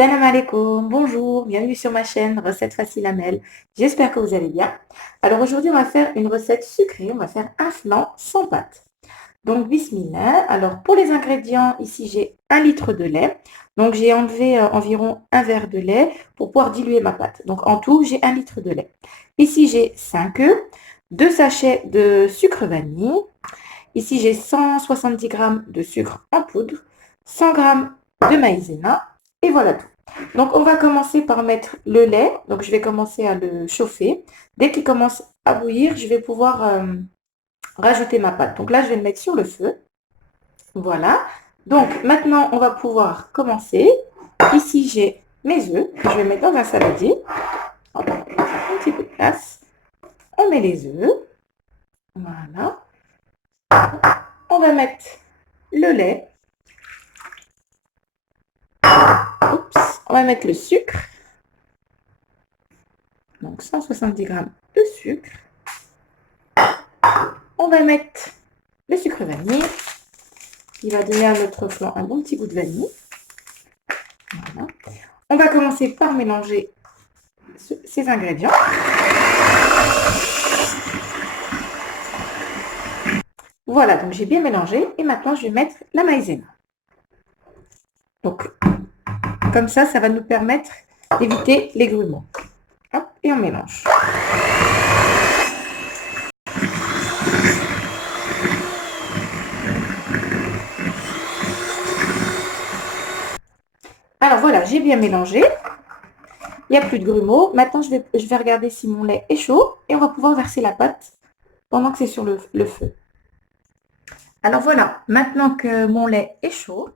Salam alaikum, bonjour, bienvenue sur ma chaîne Recettes Faciles Amel. J'espère que vous allez bien. Alors aujourd'hui, on va faire une recette sucrée, on va faire un flan sans pâte. Donc bismillah. Alors pour les ingrédients, ici j'ai 1 litre de lait. Donc j'ai enlevé environ un verre de lait pour pouvoir diluer ma pâte. Donc en tout, j'ai 1 litre de lait. Ici j'ai 5 œufs, 2 sachets de sucre vanille. Ici j'ai 170 g de sucre en poudre, 100 g de maïzena et voilà tout. Donc on va commencer par mettre le lait. Donc je vais commencer à le chauffer. Dès qu'il commence à bouillir, je vais pouvoir rajouter ma pâte. Donc là, je vais le mettre sur le feu. Voilà. Donc maintenant, on va pouvoir commencer. Ici, j'ai mes œufs. Je vais mettre dans un saladier. On va mettre un petit peu de place. On met les œufs. Voilà. On va mettre le lait. Oups. On va mettre le sucre. Donc 170 g de sucre. On va mettre le sucre vanille. Il va donner à notre flan un bon petit goût de vanille. Voilà. On va commencer par mélanger ces ingrédients. Voilà, donc j'ai bien mélangé et maintenant je vais mettre la maïzena. Donc, comme ça va nous permettre d'éviter les grumeaux. Hop, et on mélange. Alors voilà, j'ai bien mélangé. Il n'y a plus de grumeaux. Maintenant, je vais regarder si mon lait est chaud et on va pouvoir verser la pâte pendant que c'est sur le feu. Alors voilà, maintenant que mon lait est chaud,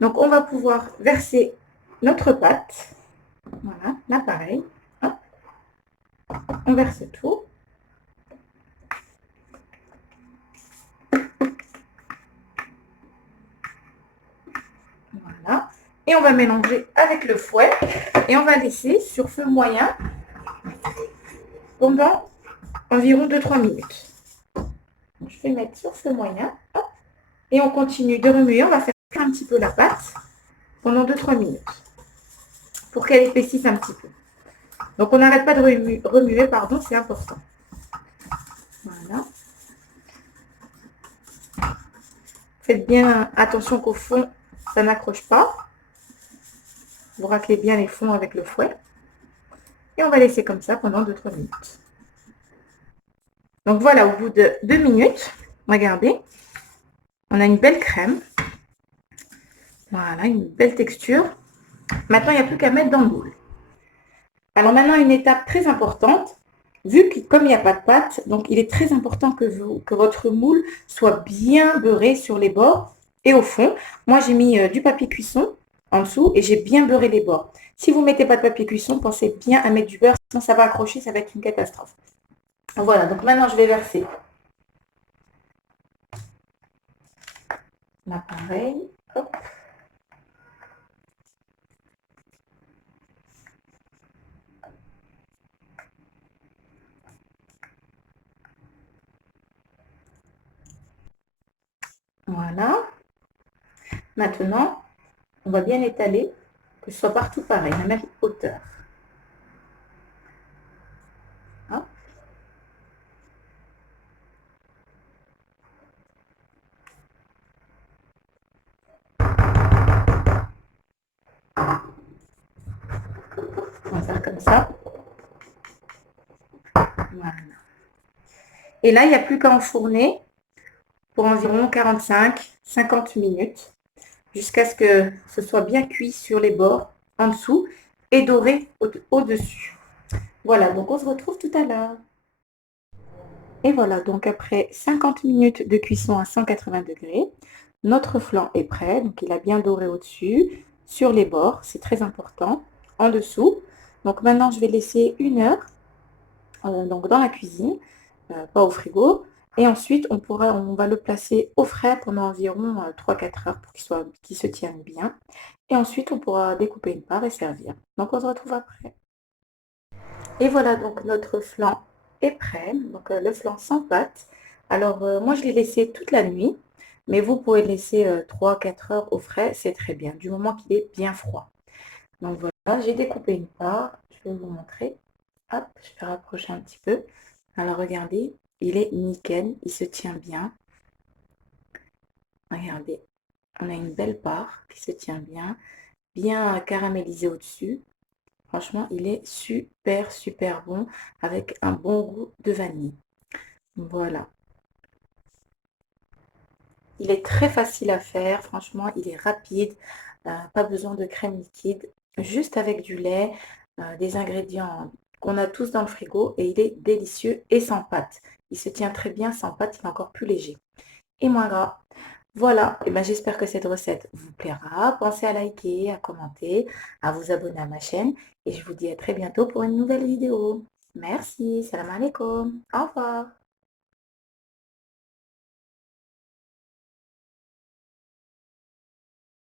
donc on va pouvoir verser notre pâte. Voilà, là pareil. Hop. On verse tout. Voilà. Et on va mélanger avec le fouet et on va laisser sur feu moyen pendant environ 2-3 minutes. Je vais mettre sur feu moyen. Hop. Et on continue de remuer. On va faire un petit peu la pâte pendant 2-3 minutes pour qu'elle épaississe un petit peu. Donc on n'arrête pas de remuer, pardon, c'est important. Voilà. Faites bien attention qu'au fond, ça n'accroche pas. Vous raclez bien les fonds avec le fouet. Et on va laisser comme ça pendant 2-3 minutes. Donc voilà, au bout de 2 minutes, regardez, on a une belle crème. Voilà, une belle texture. Maintenant, il n'y a plus qu'à mettre dans le moule. Alors maintenant, une étape très importante. Vu que comme il n'y a pas de pâte, donc il est très important que votre moule soit bien beurré sur les bords et au fond. Moi, j'ai mis du papier cuisson en dessous et j'ai bien beurré les bords. Si vous ne mettez pas de papier cuisson, pensez bien à mettre du beurre, sinon ça va accrocher, ça va être une catastrophe. Voilà, donc maintenant je vais verser l'appareil. Hop. Voilà. Maintenant, on va bien étaler, que ce soit partout pareil, à la même hauteur. Hop. On va faire comme ça. Voilà. Et là, il n'y a plus qu'à enfourner pour environ 45-50 minutes jusqu'à ce que ce soit bien cuit sur les bords, en dessous, et doré au-dessus. Voilà, donc on se retrouve tout à l'heure. Et voilà, donc après 50 minutes de cuisson à 180 degrés, notre flan est prêt. Donc il a bien doré au-dessus, sur les bords, c'est très important, en dessous. Donc maintenant, je vais laisser 1 heure donc dans la cuisine, pas au frigo. Et ensuite, on va le placer au frais pendant environ 3-4 heures pour qu'il se tienne bien. Et ensuite, on pourra découper une part et servir. Donc on se retrouve après. Et voilà, donc notre flan est prêt. Donc le flan sans pâte. Alors moi, je l'ai laissé toute la nuit. Mais vous pouvez le laisser 3-4 heures au frais, c'est très bien, du moment qu'il est bien froid. Donc voilà, j'ai découpé une part, je vais vous montrer. Hop, je vais rapprocher un petit peu. Alors regardez, il est nickel, il se tient bien. Regardez, on a une belle part qui se tient bien, bien caramélisé au-dessus. Franchement, il est super, super bon avec un bon goût de vanille. Voilà. Il est très facile à faire. Franchement, il est rapide. Pas besoin de crème liquide. Juste avec du lait, des ingrédients qu'on a tous dans le frigo et il est délicieux et sans pâte. Il se tient très bien sans pâte. Il est encore plus léger et moins gras. Voilà, et ben j'espère que cette recette vous plaira. Pensez à liker, à commenter, à vous abonner à ma chaîne et je vous dis à très bientôt pour une nouvelle vidéo. Merci, salam alaikum, au revoir.